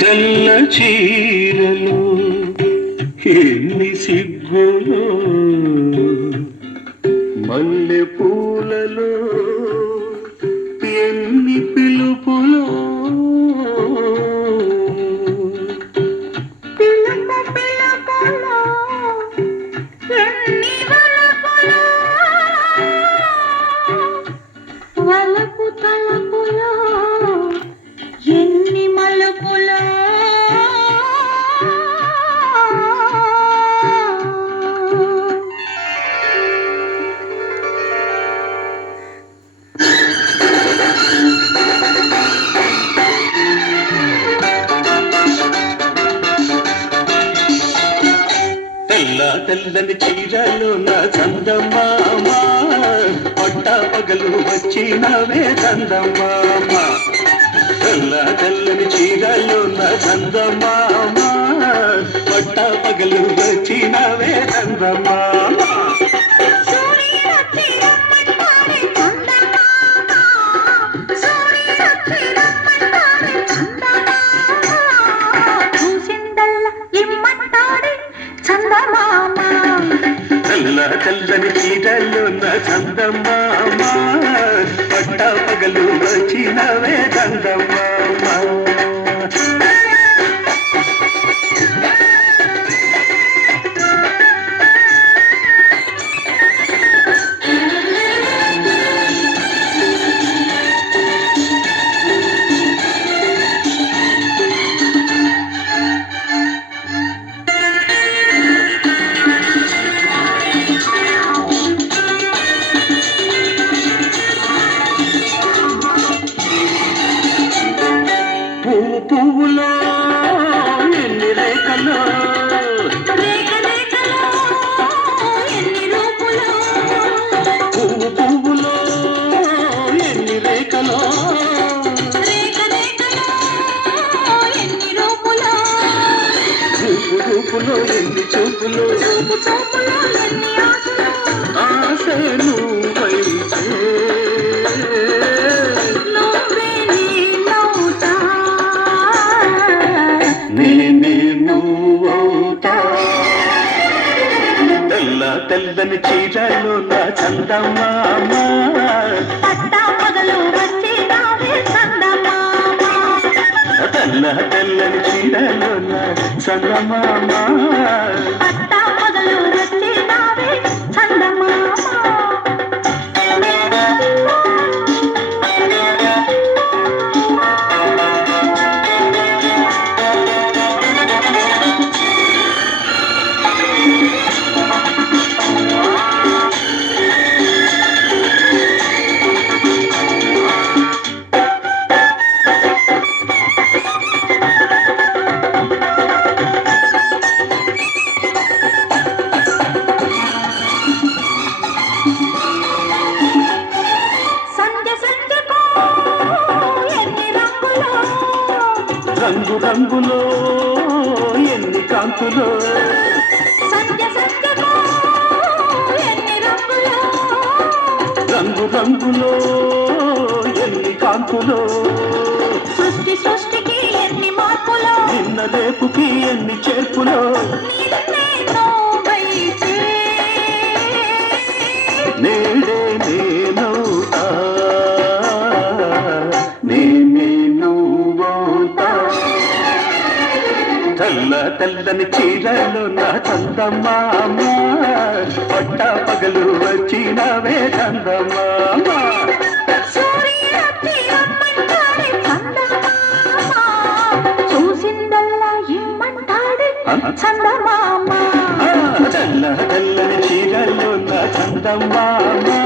తెల్ల చీరలు ఎన్ని సిగ్గులు మల్లె పూలలో ఎన్ని పిలుపులు వలపు తలపులో ఎన్ని మలుపులో తెల్ల తెల్లని చీరలు నా చందమామ పట్ట పగలు వచ్చినవే చందమామ తెల్ల తెల్లని చీరలు నా చందమామ పట్ట పగలు వచ్చినవే చందమామ తెల్ల తెల్లని చీరలు నా చందమామ పట్ట పగలు వచ్చినవే చందమామ పువ్వులో ఎన్ని రేఖలు పువ్వులో ఎన్ని రేఖలు రూపులో ఎన్ని చూపులు ఆశను వైతే తెల్లని చీరలు నా చందమామ పట్టా పగలు వచ్చినావే చందమామ తెల్ల తెల్లని చీరలు నా చందమామ పట్టా పగలు వచ్చినావే చందమామ రంగు రంగులో ఎన్ని కాంతులో రంగు రంగులో ఎన్ని కాంతులో సృష్టి సృష్టికి ఎన్ని మార్పులో నిన్న రేపుకి ఎన్ని చేర్పులో నేడే నేనవుతా తెల్ల తెల్లని చీరలు నా చందమామ పట్ట పగలు వచ్చినవే చందమామ చూసిందల్లా ఇమ్మంటాడే చందమామ తెల్ల తెల్లని చీరలు నా చందమామ